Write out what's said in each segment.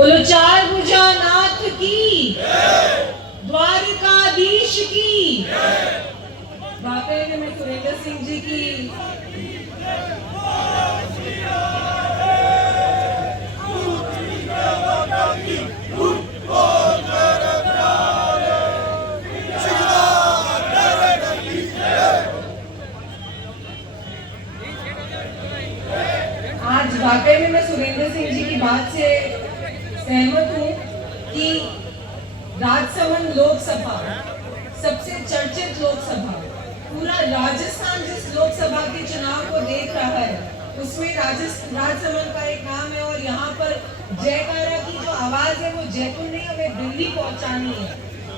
बोलो चार भुजा नाथ की, द्वारिकाधीश की। वाकई में सुरेंद्र सिंह जी की आज वाकई में मैं सुरेंद्र सिंह जी की बात से सहमत हूँ कि राजसमंद लोकसभा सबसे चर्चित लोकसभा, पूरा राजस्थान जिस लोकसभा के चुनाव को देख रहा है उसमें राजसमंद का एक नाम है। और यहाँ पर जयकारा की जो आवाज है वो जयपुर नहीं, हमें दिल्ली पहुंचानी है।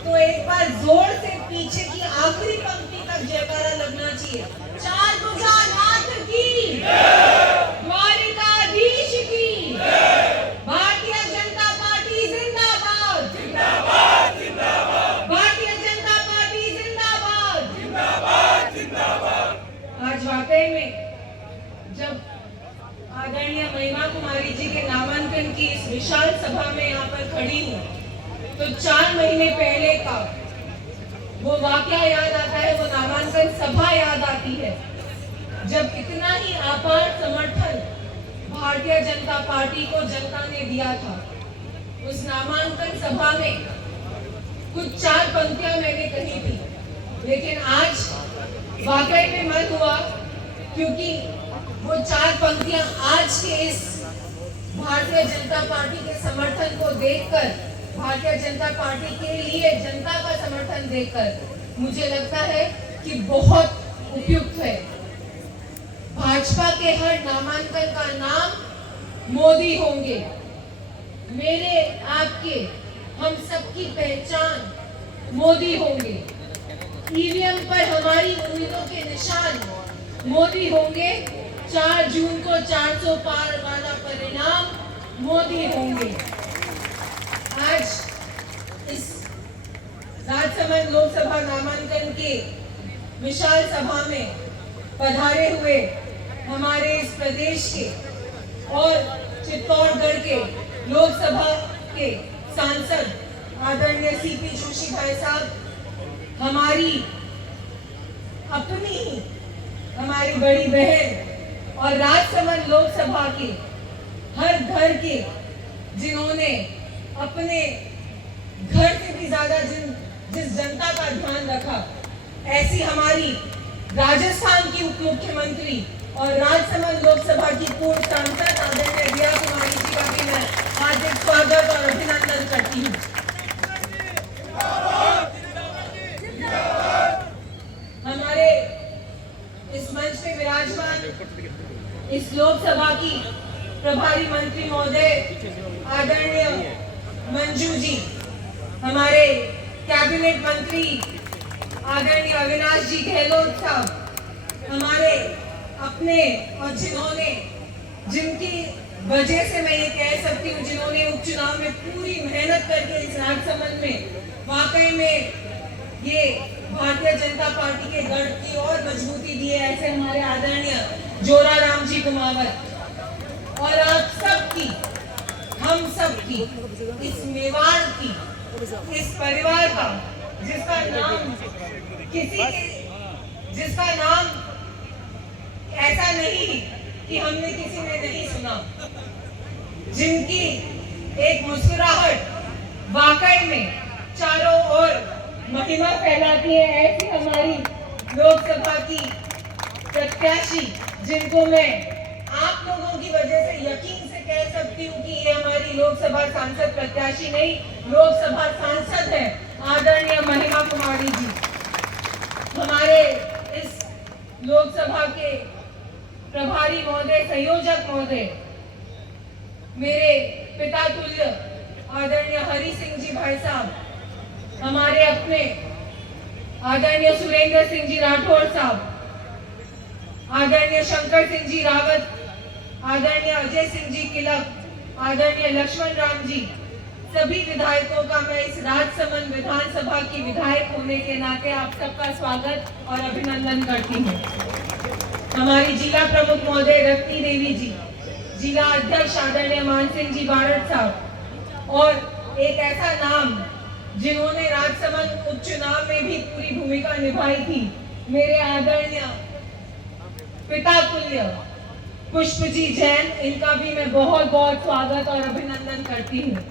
तो एक बार जोर से पीछे की आखिरी पंक्ति तक जयकारा लगना चाहिए। चार भुजा नाथ की, द्वारिकाधीश की, भारतीय जनता पार्टी जिंदाबाद, जिंदाबाद, जिंदाबाद, भारतीय जनता पार्टी जिंदाबाद, जिंदाबाद, जिंदाबाद। आज वाकई में जब आदरणीय महिमा कुमारी जी के नामांकन की इस विशाल सभा में यहाँ पर खड़ी हूँ तो 4 महीने पहले का वो वाकया याद आता है, वो नामांकन सभा याद आती है जब इतना ही अपार समर्थन भारतीय जनता पार्टी को जनता ने दिया था। उस नामांकन सभा में कुछ 4 पंक्तियां मैंने कही थी, लेकिन आज वाकई में मन हुआ क्योंकि वो 4 पंक्तियां आज के इस भारतीय जनता पार्टी के समर्थन को देखकर, भारतीय जनता पार्टी के लिए जनता का समर्थन देखकर मुझे लगता है कि बहुत उपयुक्त है। भाजपा के हर नामांकन का नाम मोदी होंगे। मेरे आपके हम सबकी पहचान मोदी होंगे। ईवीएम पर हमारी उम्मीदों के निशान मोदी होंगे। 4 जून को 400 पार वाला परिणाम मोदी होंगे। आज इस राजसमंद लोकसभा नामांकन के विशाल सभा में पधारे हुए हमारे इस प्रदेश के और चित्तौड़गढ़ के लोकसभा के सांसद आदरणीय सीपी जोशी भाई साहब, हमारी अपनी ही हमारी बड़ी बहन और राजसमंद लोकसभा के हर घर के जिन्होंने अपने घर से भी ज्यादा जिस जनता का ध्यान रखा, ऐसी हमारी राजस्थान की उप मुख्यमंत्री और राजसमंद लोकसभा की पूर्व सांसद आदरणीय रिया कुमारी जी का भी मैं हार्दिक स्वागत और अभिनंदन करती हूँ। हमारे इस मंच पे विराजमान इस लोकसभा की प्रभारी मंत्री महोदय आदरणीय मंजू जी, हमारे कैबिनेट मंत्री आदरणीय अविनाश जी गहलोत साहब, हमारे अपने और जिनकी वजह से मैं ये कह सकती हूँ, जिन्होंने उपचुनाव में पूरी मेहनत करके इस राजसमंद में वाकई में ये भारतीय जनता पार्टी के गढ़ की और मजबूती दी है, ऐसे हमारे आदरणीय जोराराम जी कुमावत। और आप सबकी, हम सबकी, इस मेवाड़ की, इस परिवार का जिसका नाम ऐसा नहीं कि हमने किसी ने नहीं सुना, जिनकी एक मुस्कुराहट वाकई में चारों ओर महिमा फैलाती है, ऐसी हमारी लोकसभा की प्रत्याशी, जिनको मैं आप लोगों की वजह से यकीन से कह सकती हूँ कि ये हमारी लोकसभा सांसद प्रत्याशी नहीं, लोकसभा सांसद है, आदरणीय महिमा कुमारी जी। हमारे इस लोकसभा के प्रभारी महोदय, संयोजक महोदय, मेरे पिता तुल्य आदरणीय हरि सिंह जी भाई साहब, हमारे अपने आदरणीय सुरेंद्र सिंह जी राठौर साहब, आदरणीय शंकर सिंह जी रावत, आदरणीय अजय सिंह जी किलक, आदरणीय लक्ष्मण राम जी, सभी विधायकों का मैं इस राजसमंद विधानसभा की विधायक होने के नाते आप सबका स्वागत और अभिनंदन करती हूँ। हमारी जिला प्रमुख महोदय रत्नी देवी जी, जिला अध्यक्ष आदरणीय मान सिंह जी बारट साहब, और एक ऐसा नाम जिन्होंने राजसमंद उपचुनाव में भी पूरी भूमिका निभाई थी, मेरे आदरणीय पिता तुल्य पुष्पजी जैन, इनका भी मैं बहुत बहुत स्वागत और अभिनंदन करती हूँ।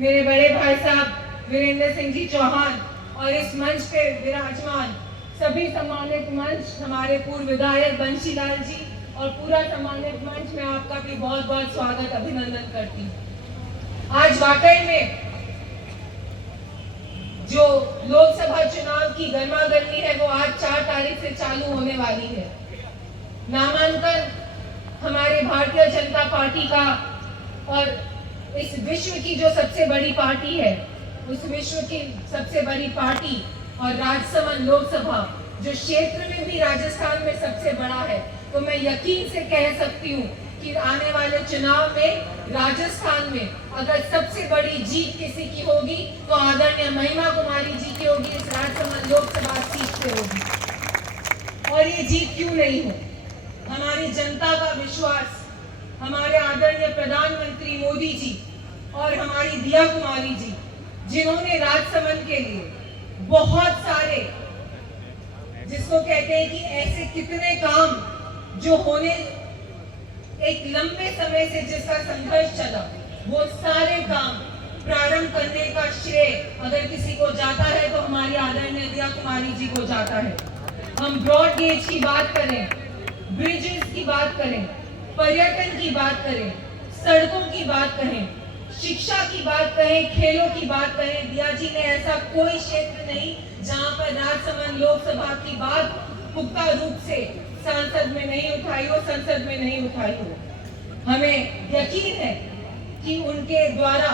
मेरे बड़े भाई साहब वीरेंद्र सिंह जी चौहान और इस मंच पे विराजमान सभी सम्मानित मंच, हमारे पूर्व विधायक बंशीलाल जी और पूरा सम्मानित मंच में आपका भी बहुत बहुत स्वागत अभिनंदन करती हूँ। आज वाकई में जो लोकसभा चुनाव की गर्मागर्मी है वो आज 4 तारीख से चालू होने वाली है। नामांकन हमारे भारतीय जनता पार्टी का और इस विश्व की जो सबसे बड़ी पार्टी है, उस विश्व की सबसे बड़ी पार्टी और राजसमंद लोकसभा जो क्षेत्र में भी राजस्थान में सबसे बड़ा है, तो मैं यकीन से कह सकती हूँ कि आने वाले चुनाव में राजस्थान में अगर सबसे बड़ी जीत किसी की होगी तो आदरणीय महिमा कुमारी जी की होगी, इस राजसमंद लोकसभा सीट से होगी। और ये जीत क्यों नहीं हो? हमारी जनता का विश्वास, हमारे आदरणीय प्रधानमंत्री मोदी जी और हमारी दिया कुमारी जी, जिन्होंने राजसमंद के लिए बहुत सारे, जिसको कहते हैं कि ऐसे कितने काम जो होने एक लंबे समय से जिसका संघर्ष चला, वो सारे काम प्रारंभ करने का श्रेय अगर किसी को जाता है तो हमारी आदरणीय दिया कुमारी जी को जाता है। हम ब्रॉड गेज की बात करें, ब्रिजेस की बात करें, पर्यटन की बात करें, सड़कों की बात करें, शिक्षा की बात करें, खेलों की बात करें, दिया जी ने ऐसा कोई क्षेत्र नहीं जहां पर राजसमंद लोकसभा की बात पुख्ता रूप से सांसद में नहीं उठाई हो, संसद में नहीं उठाई हो। हमें यकीन है कि उनके द्वारा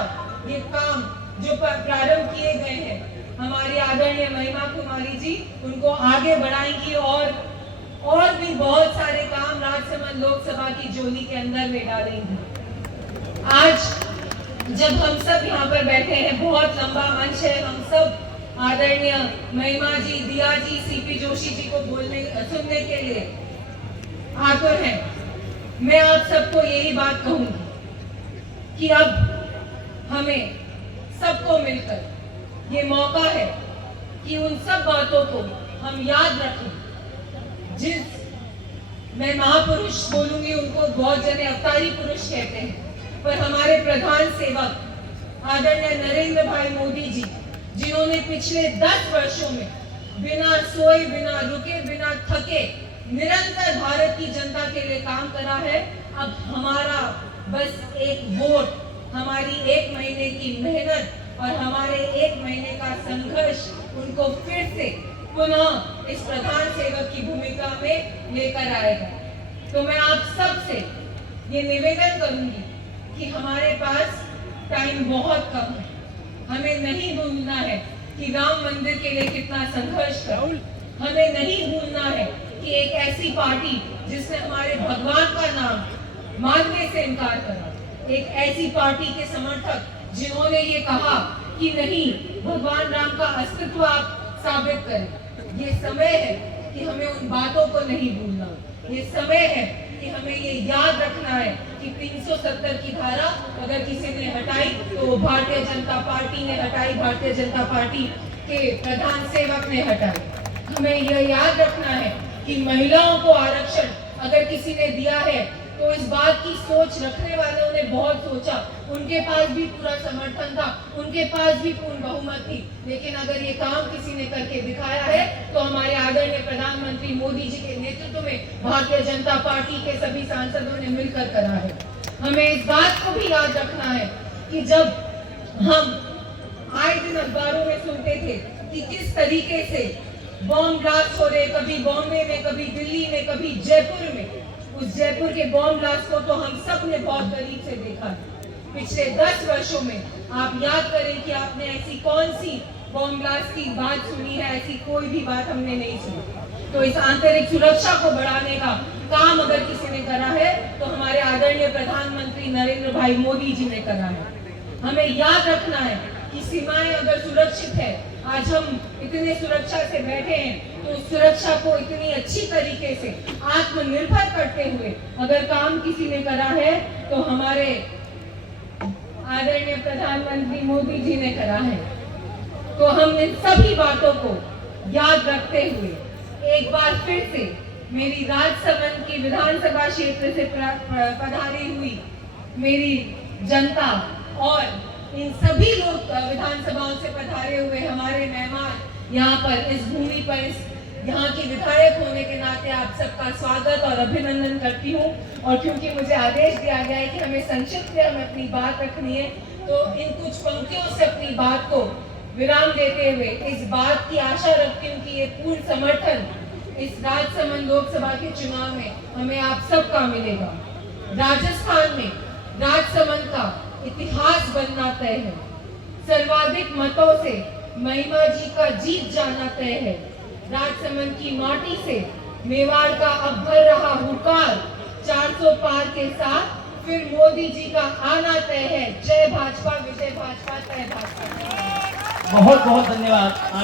ये काम जो प्रारंभ किए गए हैं, हमारी आदरणीय महिमा कुमारी जी उनको आगे बढ़ाएंगी और भी बहुत सारे काम राजसमंद लोकसभा की झोली के अंदर ले डालेंगी। आज जब हम सब यहाँ पर बैठे हैं, बहुत लंबा मंच है, हम सब आदरणीय महिमा जी, दिया जी, सीपी जोशी जी को सुनने के लिए आतुर हैं। मैं आप सबको यही बात कहूंगी कि अब हमें सबको मिलकर ये मौका है कि उन सब बातों को हम याद रखें। जिस मैं महापुरुष बोलूंगी, उनको बहुत जने अवतारी पुरुष कहते हैं, पर हमारे प्रधान सेवक आदरणीय नरेंद्र भाई मोदी जी, जिन्होंने पिछले 10 वर्षों में बिना सोए, बिना रुके, बिना थके निरंतर भारत की जनता के लिए काम करा है। अब हमारा बस एक वोट, हमारी 1 महीने की मेहनत और हमारे 1 महीने का संघर्ष उनको फिर से पुनः इस प्रधान सेवक की भूमिका में लेकर आएगा। तो मैं आप सब से ये निवेदन करूंगी कि हमारे पास टाइम बहुत कम है। हमें नहीं भूलना है कि राम मंदिर के लिए कितना संघर्ष करा। हमें नहीं भूलना है कि एक ऐसी पार्टी जिसने हमारे भगवान का नाम मानने से इनकार करा, एक ऐसी पार्टी के समर्थक जिन्होंने ये कहा कि नहीं, भगवान राम का अस्तित्व आप साबित करें। ये समय है कि हमें उन बातों को नहीं भूलना। ये समय है कि हमें ये याद रखना है कि 370 की धारा अगर किसी ने हटाई तो भारतीय जनता पार्टी ने हटाई, भारतीय जनता पार्टी के प्रधान सेवक ने हटाई। हमें यह याद रखना है कि महिलाओं को आरक्षण अगर किसी ने दिया है तो इस बात की सोच रखने वालों ने बहुत सोचा, उनके पास भी पूरा समर्थन था, उनके पास भी पूर्ण बहुमत थी, लेकिन अगर ये काम किसी ने करके दिखाया है तो हमारे आदरणीय प्रधानमंत्री मोदी जी के नेतृत्व में भारतीय जनता पार्टी के सभी सांसदों ने मिलकर करा है। हमें इस बात को भी याद रखना है कि जब हम आए दिन अखबारों में सुनते थे कि किस तरीके से बॉम्ब ब्लास्ट हो रहे, कभी बॉम्बे में, कभी दिल्ली में, कभी जयपुर में, उस जयपुर के बॉम्ब ब्लास्ट को तो हम सब ने बहुत करीब से देखा है। पिछले 10 वर्षों में आप याद करें कि आपने ऐसी कौन सी बॉम्ब ब्लास्ट की बात सुनी है? ऐसी कोई भी बात हमने नहीं सुनी। तो इस आंतरिक सुरक्षा को बढ़ाने का काम अगर किसी ने करा है तो हमारे आदरणीय प्रधानमंत्री नरेंद्र भाई मोदी जी ने करा है। हमें याद रखना है कि सीमाएं अगर सुरक्षित है, आज हम इतने सुरक्षा से बैठे हैं, तो सुरक्षा को इतनी अच्छी तरीके से आत्मनिर्भर करते हुए अगर काम किसी ने करा है तो हमारे आदरणीय प्रधानमंत्री मोदी जी ने करा है। तो हम इन सभी बातों को याद रखते हुए एक बार फिर से मेरी राजसमंद की विधानसभा क्षेत्र से पधारी हुई मेरी जनता और इन सभी लोग विधानसभाओं से पधारे हुए हमारे मेहमान यहाँ पर इस भूमि पर इस यहाँ की विधायक होने के नाते आप सबका स्वागत और अभिनंदन करती हूँ। और क्योंकि मुझे आदेश दिया गया है कि हमें संक्षिप्त में हमें अपनी बात रखनी है, तो इन कुछ पंक्तियों से अपनी बात को विराम देते हुए इस बात की आशा रखती हूँ कि ये पूर्ण समर्थन इस राजसमंद लोकसभा के चुनाव में हमें आप सबका मिलेगा। राजस्थान में राजसमंद का इतिहास बनना तय है। सर्वाधिक मतों से महिमा जी का जीत जाना तय है। राजसमंद की माटी से मेवाड़ का अब भर रहा हुंकार 400 पार के साथ फिर मोदी जी का आना तय है। जय भाजपा, विजय भाजपा, तय भाजपा। बहुत बहुत धन्यवाद।